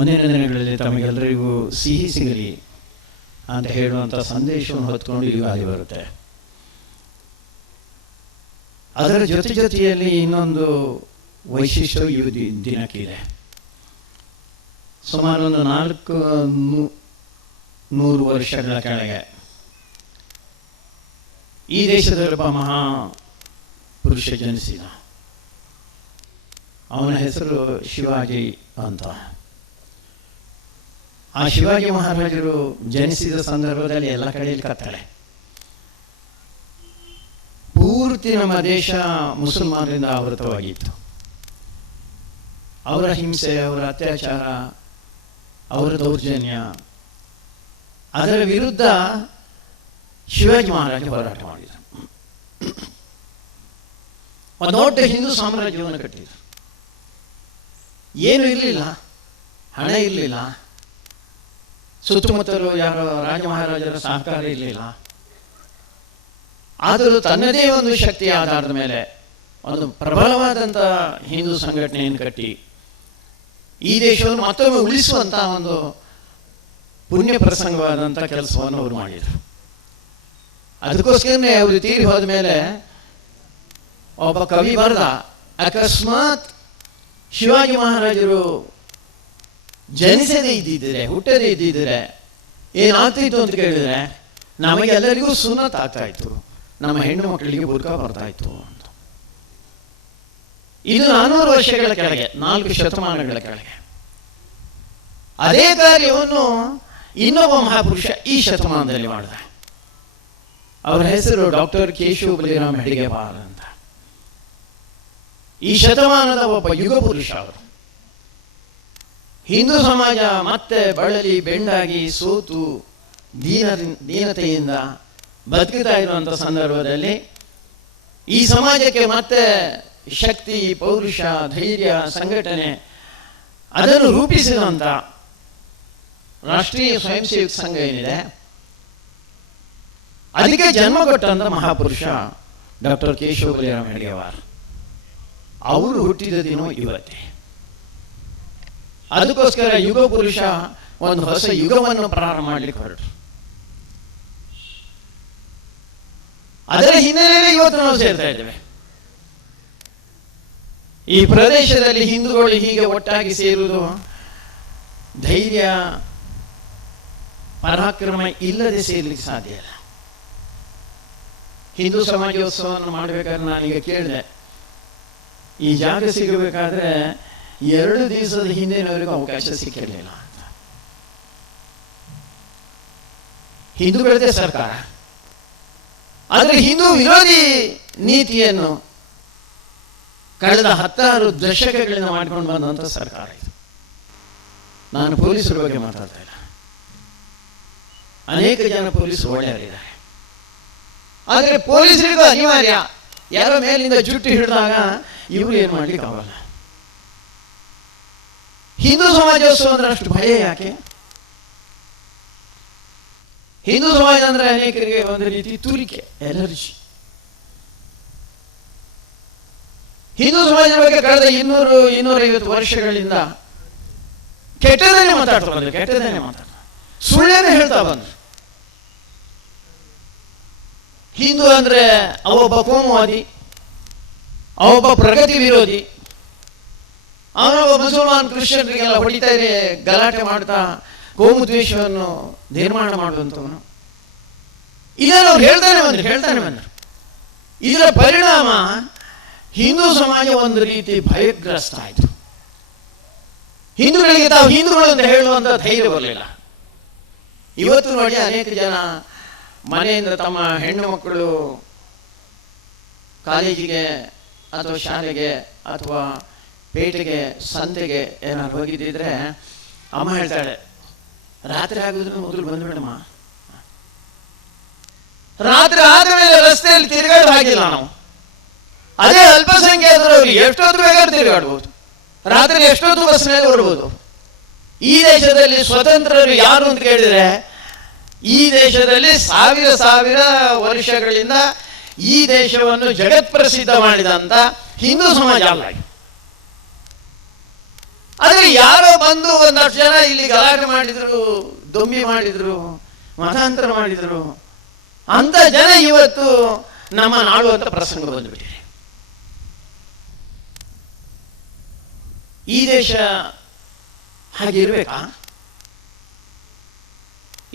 ಮುಂದಿನ ದಿನಗಳಲ್ಲಿ ತಮಗೆಲ್ಲರಿಗೂ ಸಿಹಿ ಸಿಗಲಿ ಅಂತ ಹೇಳುವಂಥ ಸಂದೇಶವನ್ನು ಹೊತ್ಕೊಂಡು ಯುಗಾದಿ ಬರುತ್ತೆ. ಅದರ ಜೊತೆಯಲ್ಲಿ ಇನ್ನೊಂದು ವೈಶಿಷ್ಟ್ಯ ಈ ದಿನಕ್ಕಿದೆ. ಸುಮಾರು ಒಂದು 400 ವರ್ಷಗಳ ಕೆಳಗೆ ಈ ದೇಶದಲ್ಲೊಬ್ಬ ಮಹಾ ಪುರುಷ ಜನಿಸಿದ. ಅವನ ಹೆಸರು ಶಿವಾಜಿ ಅಂತ. ಆ ಶಿವಾಜಿ ಮಹಾರಾಜರು ಜನಿಸಿದ ಸಂದರ್ಭದಲ್ಲಿ ಎಲ್ಲ ಕಡೆಯಲ್ಲಿ ಕತ್ತಲೆ. ಪೂರ್ತಿ ನಮ್ಮ ದೇಶ ಮುಸಲ್ಮಾನರಿಂದ ಆವೃತವಾಗಿತ್ತು. ಅವರ ಹಿಂಸೆ, ಅವರ ಅತ್ಯಾಚಾರ, ಅವರ ದೌರ್ಜನ್ಯ, ಅದರ ವಿರುದ್ಧ ಶಿವಾಜಿ ಮಹಾರಾಜ ಹೋರಾಟ ಮಾಡಿದರು. ಒಂದು ದೊಡ್ಡ ಹಿಂದೂ ಸಾಮ್ರಾಜ್ಯವನ್ನು ಕಟ್ಟಿದರು. ಏನು ಇರಲಿಲ್ಲ, ಹಣ ಇರಲಿಲ್ಲ, ಸುತ್ತಮುತ್ತಲು ಯಾರೋ ರಾಜ ಮಹಾರಾಜರ ಸಹಕಾರ ಇರಲಿಲ್ಲ. ಆದರೂ ತನ್ನದೇ ಒಂದು ಶಕ್ತಿಯ ಆಧಾರದ ಮೇಲೆ ಒಂದು ಪ್ರಬಲವಾದಂಥ ಹಿಂದೂ ಸಂಘಟನೆಯನ್ನು ಕಟ್ಟಿ ಈ ದೇಶವನ್ನು ಮತ್ತೊಮ್ಮೆ ಉಳಿಸುವಂಥ ಒಂದು ಪುಣ್ಯ ಪ್ರಸಂಗವಾದಂಥ ಕೆಲಸವನ್ನು ಅವರು ಮಾಡಿದರು. ಅದಕ್ಕೋಸ್ಕರನೇ ಅವರು ತೀರಿ ಹೋದ ಮೇಲೆ ಒಬ್ಬ ಕವಿ ಬರೆದ, ಅಕಸ್ಮಾತ್ ಶಿವಾಜಿ ಮಹಾರಾಜರು ಜನಿಸದೇ ಇದ್ದಿದ್ದರೆ, ಹುಟ್ಟದೇ ಇದ್ದಿದ್ದರೆ ಏನಾಗ್ತಿತ್ತು ಅಂತ ಕೇಳಿದರೆ ನಮಗೆಲ್ಲರಿಗೂ ಸುನ್ನತ್ ಆಗ್ತಾ ಇತ್ತು, ನಮ್ಮ ಹೆಣ್ಣು ಮಕ್ಕಳಿಗೆ ಬುರ್ಕಾ ಬರ್ತಾ ಇತ್ತು ಅಂತ. ಇದು 400 ವರ್ಷಗಳ ಕೆಳಗೆ, 4 ಶತಮಾನಗಳ ಕೆಳಗೆ. ಅದೇ ಕಾರ್ಯವನ್ನು ಇನ್ನೊಬ್ಬ ಮಹಾಪುರುಷ ಈ ಶತಮಾನದಲ್ಲಿ ಮಾಡಿದ. ಅವರ ಹೆಸರು ಡಾಕ್ಟರ್ ಕೇಶವ ಬಲಿರಾಮ್ ಹೆಡ್ಗೇವಾರ್ ಅಂತ. ಈ ಶತಮಾನದ ಒಬ್ಬ ಯುಗ ಪುರುಷ ಅವರು. ಹಿಂದೂ ಸಮಾಜ ಮತ್ತೆ ಬಳಲಿ ಬೆಂಡಾಗಿ ಸೋತು ದೀನತೆಯಿಂದ ಬದುಕುತ್ತಾ ಇರುವಂಥ ಸಂದರ್ಭದಲ್ಲಿ ಈ ಸಮಾಜಕ್ಕೆ ಮತ್ತೆ ಶಕ್ತಿ, ಪೌರುಷ, ಧೈರ್ಯ, ಸಂಘಟನೆ ಅದನ್ನು ರೂಪಿಸಿದಂಥ ರಾಷ್ಟ್ರೀಯ ಸ್ವಯಂ ಸೇವಕ ಸಂಘ ಏನಿದೆ ಅದಕ್ಕೆ ಜನ್ಮ ಕೊಟ್ಟಂಥ ಮಹಾಪುರುಷ ಡಾಕ್ಟರ್ ಕೇಶವ ಬಲಿರಾಮ್ ಹೆಡ್ಗೇವಾರ್. ಅವರು ಹುಟ್ಟಿದ ದಿನ ಇವತ್ತೇ. ಅದಕ್ಕೋಸ್ಕರ ಯುಗ ಪುರುಷ ಒಂದು ಹೊಸ ಯುಗವನ್ನು ಪ್ರಾರಂಭ ಮಾಡಲಿಕ್ಕೆ ಹೊರಟರು. ಅದರ ಹಿನ್ನೆಲೆಯಲ್ಲಿ ಇವತ್ತು ನಾವು ಸೇರ್ತಾ ಇದ್ದೇವೆ. ಈ ಪ್ರದೇಶದಲ್ಲಿ ಹಿಂದೂಗಳು ಹೀಗೆ ಒಟ್ಟಾಗಿ ಸೇರುವುದು ಧೈರ್ಯ, ಪರಾಕ್ರಮ ಇಲ್ಲದೆ ಸೇರ್ಲಿಕ್ಕೆ ಸಾಧ್ಯ ಇಲ್ಲ. ಹಿಂದೂ ಸಮಾಜೋತ್ಸವವನ್ನು ಮಾಡಬೇಕಾದ್ರೆ ನಾನೀಗ ಕೇಳಿದೆ, ಈ ಜಾಗ ಸಿಗಬೇಕಾದ್ರೆ 2 ದಿವಸದ ಹಿಂದಿನವರೆಗೂ ಅವಕಾಶ ಸಿಕ್ಕಿರಲಿಲ್ಲ ಅಂತ. ಹಿಂದೂಗಳದೇ ಸರ್ಕಾರ, ಆದರೆ ಹಿಂದೂ ವಿರೋಧಿ ನೀತಿಯನ್ನು ಕಳೆದ 10 ದಶಕಗಳಿಂದ ಮಾಡಿಕೊಂಡು ಬಂದಂಥ ಸರ್ಕಾರ ಇದು. ನಾನು ಪೊಲೀಸರ ಬಗ್ಗೆ ಮಾತಾಡ್ತಾ ಇಲ್ಲ. ಅನೇಕ ಜನ ಪೊಲೀಸರು ಒಳ್ಳೆಯವರಿದ್ದಾರೆ, ಆದರೆ ಪೊಲೀಸರಿಗೂ ಅನಿವಾರ್ಯ. ಯಾರೋ ಮೇಲಿಂದ ಜುಟ್ಟು ಹಿಡಿದಾಗ ಇವರು ಏನು ಮಾಡ್ಲಿಕ್ಕೆ ಆಗಲ್ಲ. ಹಿಂದೂ ಸಮಾಜೋತ್ಸವ ಅಂದ್ರೆ ಅಷ್ಟು ಭಯ ಯಾಕೆ? ಹಿಂದೂ ಸಮಾಜ ಅಂದ್ರೆ ಅನೇಕರಿಗೆ ಒಂದು ರೀತಿ ತೂರಿಕೆ, ಎಲರ್ಜಿ. ಹಿಂದೂ ಸಮಾಜದ ಬಗ್ಗೆ ಕಳೆದ 200-250 ವರ್ಷಗಳಿಂದ ಕೆಟ್ಟದನ್ನೇ ಮಾತಾಡ್ತಾ ಬಂದ್ರು, ಕೆಟ್ಟದನ್ನೇ ಮಾತಾಡ್ತಾ, ಸುಳ್ಳೇನೆ ಹೇಳ್ತಾ ಬಂದ್ರು. ಹಿಂದೂ ಅಂದ್ರೆ ಅವೊಬ್ಬ ಕೋಮುವಾದಿ, ಅವೊಬ್ಬ ಪ್ರಗತಿ ವಿರೋಧಿ, ಅವನೊಬ್ಬ ಮುಸಲ್ಮಾನ್ ಕ್ರಿಶ್ಚಿಯನ್ರಿಗೆಲ್ಲ ಹೊಡಿತಾ ಇದೆ, ಗಲಾಟೆ ಮಾಡ್ತಾ ಕೋಮು ದ್ವೇಷವನ್ನು ನಿರ್ಮಾಣ ಮಾಡುವಂಥವನು. ಇದನ್ನು ಅವ್ರು ಹೇಳ್ತಾನೆ ಬಂದರು. ಇದರ ಪರಿಣಾಮ ಹಿಂದೂ ಸಮಾಜ ಒಂದು ರೀತಿ ಭಯಗ್ರಸ್ತ ಆಯಿತು. ಹಿಂದೂಗಳಿಗೆ ತಾವು ಹಿಂದೂಗಳು ಅಂತ ಹೇಳುವಂಥ ಧೈರ್ಯ ಬರಲಿಲ್ಲ. ಇವತ್ತು ನೋಡಿ, ಅನೇಕ ಜನ ಮನೆಯಿಂದ ತಮ್ಮ ಹೆಣ್ಣು ಮಕ್ಕಳು ಕಾಲೇಜಿಗೆ ಅಥವಾ ಶಾಲೆಗೆ ಅಥವಾ ಪೇಟೆಗೆ, ಸಂತೆಗೆ ಏನಾದ್ರು ಹೋಗಿದ್ದಿದ್ರೆ ಅಮ್ಮ ಹೇಳ್ತಾಳೆ, ರಾತ್ರಿ ಆಗೋದ್ರೂ ಮೊದಲು ಬಂದ್ಬಿಡಮ್ಮ. ರಾತ್ರಿ ಆದ ಮೇಲೆ ರಸ್ತೆಯಲ್ಲಿ ತಿರುಗಾಡೋ ಹಾಗಿಲ್ಲ ನಾವು. ಅದೇ ಅಲ್ಪಸಂಖ್ಯಾತರು ಎಷ್ಟೊತ್ತು ಬೇಕಾದ್ರೂ ತಿರುಗಾಡ್ಬೋದು, ರಾತ್ರಿ ಎಷ್ಟೊತ್ತು ಬಸ್ ಮೇಲೆ ಬರ್ಬೋದು. ಈ ದೇಶದಲ್ಲಿ ಸ್ವತಂತ್ರರು ಯಾರು ಅಂತ ಕೇಳಿದ್ರೆ, ಈ ದೇಶದಲ್ಲಿ ಸಾವಿರ ವರ್ಷಗಳಿಂದ ಈ ದೇಶವನ್ನು ಜಗತ್ ಪ್ರಸಿದ್ಧ ಮಾಡಿದಂತ ಹಿಂದೂ ಸಮಾಜ ಅಲ್ಲ. ಆದರೆ ಯಾರೋ ಬಂದು ಒಂದಷ್ಟು ಜನ ಇಲ್ಲಿ ಗಲಾಟೆ ಮಾಡಿದ್ರು, ದೊಂಬಿ ಮಾಡಿದ್ರು, ಮತಾಂತರ ಮಾಡಿದ್ರು. ಅಂತ ಜನ ಇವತ್ತು ನಮ್ಮ ನಾಡುವಂತ ಪ್ರಸಂಗ ಬಂದ್ಬಿಟ್ಟಿದೆ. ಈ ದೇಶ ಹಾಗಿರ್ಬೇಕಾ?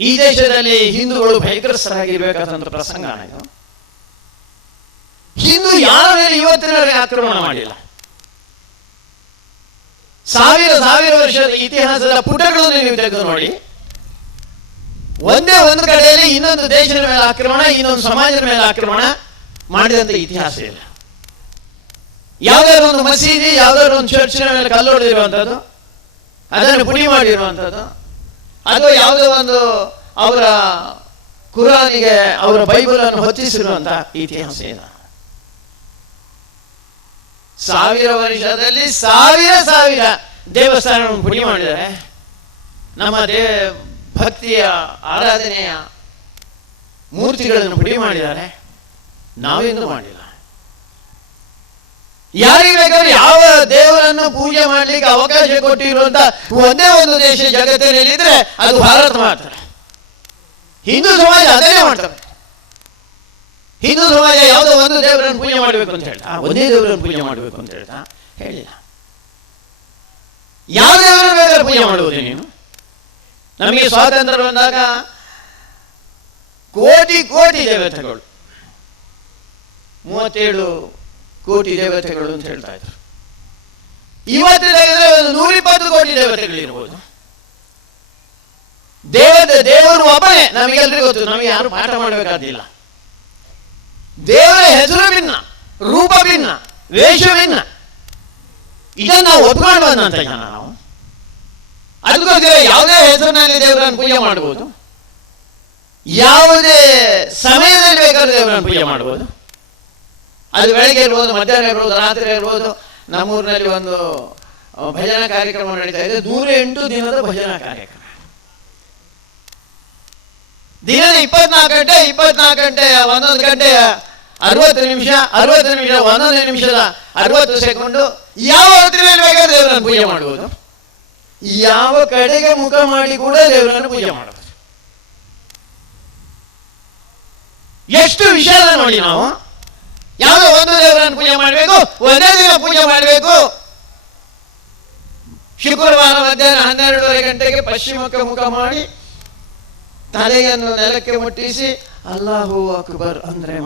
ಈ ದೇಶದಲ್ಲಿ ಹಿಂದೂಗಳು ಭಯಂಕರಸ್ಥರಾಗಿರ್ಬೇಕಾದಂತ ಪ್ರಸಂಗ ಇದು. ಹಿಂದೂ ಯಾರ ಮೇಲೆ ಇವತ್ತಿನವರೆಗೆ ಆಕ್ರಮಣ ಮಾಡಿಲ್ಲ. ಸಾವಿರ ವರ್ಷದ ಇತಿಹಾಸದ ಪುಟಗಳನ್ನು ನೀವು ತೆಗೆದು ನೋಡಿ, ಒಂದೇ ಒಂದು ಕಡೆಯಲ್ಲಿ ಇನ್ನೊಂದು ದೇಶದ ಮೇಲೆ ಆಕ್ರಮಣ, ಇನ್ನೊಂದು ಸಮಾಜದ ಮೇಲೆ ಆಕ್ರಮಣ ಮಾಡಿದಂತ ಇತಿಹಾಸ ಇಲ್ಲ. ಯಾವುದಾದ್ರು ಒಂದು ಮಸೀದಿ, ಯಾವುದಾದ್ರು ಒಂದು ಚರ್ಚಿನ ಮೇಲೆ ಕಲ್ಲೊಡೆದಿರುವಂಥದ್ದು, ಅದನ್ನು ಪುಡಿ ಮಾಡಿರುವಂಥದ್ದು, ಅಥವಾ ಯಾವುದೋ ಒಂದು ಅವರ ಕುರಾನಿಗೆ ಅವರ ಬೈಬಲ್ ಅನ್ನು ಹೊತ್ತಿಸಿರುವಂತ ಇತಿಹಾಸ ಇಲ್ಲ. ಸಾವಿರ ವರ್ಷದಲ್ಲಿ ಸಾವಿರ ದೇವಸ್ಥಾನವನ್ನು ಪುಡಿ ಮಾಡಿದ್ದಾರೆ. ನಮ್ಮ ಭಕ್ತಿಯ ಆರಾಧನೆಯ ಮೂರ್ತಿಗಳನ್ನು ಪುಡಿ ಮಾಡಿದ್ದಾರೆ. ನಾವೇನು ಮಾಡಿಲ್ಲ. ಯಾರಿಗೆ ಬೇಕಾದ್ರೆ ಯಾವ ದೇವರನ್ನು ಪೂಜೆ ಮಾಡಲಿಕ್ಕೆ ಅವಕಾಶ ಕೊಟ್ಟಿರುವಂತ ಒಂದೇ ಒಂದು ದೇಶ ಜಗತ್ತಿನಲ್ಲಿದ್ರೆ ಅದು ಭಾರತ ಮಾತ್ರ. ಹಿಂದೂ ಸಮಾಜ ಅದನ್ನೇ ಮಾಡ್ತಾರೆ. ಹಿಂದೂ ಸಮಾಜ ಯಾವುದೋ ಒಂದು ದೇವರನ್ನು ಪೂಜೆ ಮಾಡಬೇಕು ಅಂತ ಹೇಳ್ತಾ, ಒಂದೇ ದೇವರನ್ನು ಪೂಜೆ ಮಾಡಬೇಕು ಅಂತ ಹೇಳ್ತಾ ಹೇಳಿಲ್ಲ. ಯಾವ ದೇವರನ್ನು ಬೇಕಾದ್ರೆ ಪೂಜೆ ಮಾಡುವುದು ನೀನು? ನಮಗೆ ಸ್ವಾತಂತ್ರ್ಯ ಬಂದಾಗ ಕೋಟಿ ದೇವತೆಗಳು, 37 ಕೋಟಿ ದೇವತೆಗಳು ಅಂತ ಹೇಳ್ತಾ ಇದ್ರು. ಇವತ್ತು ತೆಗೆದ್ರೆ 120 ಕೋಟಿ ದೇವತೆಗಳಿರ್ಬೋದು. ದೇವರು ಒಬ್ಬನೇ, ನಮಗೆಲ್ಲರಿಗೂ ಗೊತ್ತು. ನಮಗೆ ಯಾರು ಪಾಠ ಮಾಡಬೇಕಾದಿಲ್ಲ. ದೇವರ ಹೆಸರು ಭಿನ್ನ, ರೂಪ ಭಿನ್ನ, ವೇಷ ಭಿನ್ನ. ಇದನ್ನು ನಾವು ಒಪ್ಕೊಂಡು ಬಂದಂತ ಜನ ನಾವು. ಅದಕ್ಕೋಸ್ಕರ ಯಾವುದೇ ಹೆಸರಿನಲ್ಲಿ ದೇವರನ್ನು ಪೂಜೆ ಮಾಡಬಹುದು, ಯಾವುದೇ ಸಮಯದಲ್ಲಿ ಬೇಕಾದ್ರೆ ದೇವರನ್ನು ಪೂಜೆ ಮಾಡಬಹುದು. ಅದು ಬೆಳಗ್ಗೆ ಇರ್ಬೋದು, ಮಧ್ಯಾಹ್ನ ಇರ್ಬೋದು, ರಾತ್ರಿ ಇರ್ಬೋದು. ನಮ್ಮೂರಿನಲ್ಲಿ ಒಂದು ಭಜನಾ ಕಾರ್ಯಕ್ರಮ ನಡೀತಾ ಇದೆ. 108 ದಿನದ ಭಜನಾ ಕಾರ್ಯಕ್ರಮ. ದಿನದ 24 ಗಂಟೆ 11 ಗಂಟೆ 60 ನಿಮಿಷ 11 ನಿಮಿಷದ 60 ಸೆಕೆಂಡು ಯಾವ ಹೊತ್ತಿನಲ್ಲಿ ಬೇಕಾದ್ರೆ ದೇವರನ್ನು ಪೂಜೆ ಮಾಡುವುದು, ಯಾವ ಕಡೆಗೆ ಮುಖ ಮಾಡಿ ಕೂಡ ದೇವರನ್ನು ಪೂಜೆ ಮಾಡುವುದು. ಎಷ್ಟು ವಿಷಯ ನೋಡಿ ನಾವು. ಯಾವುದೋ ಒಂದು ದೇವರನ್ನು ಪೂಜೆ ಮಾಡಬೇಕು, ಒಂದೇ ದಿನ ಪೂಜೆ ಮಾಡಬೇಕು. ಶುಕ್ರವಾರ ಮಧ್ಯಾಹ್ನ 12:30 ಗಂಟೆಗೆ ಪಶ್ಚಿಮಕ್ಕೆ ಮುಖ ಮಾಡಿ ತಲೆಯನ್ನು ನೆಲಕ್ಕೆ ಮುಟ್ಟಿಸಿ ಅಲ್ಲಾಹು ಅಕ್ಬರ್ ಅಂದ್ರೆ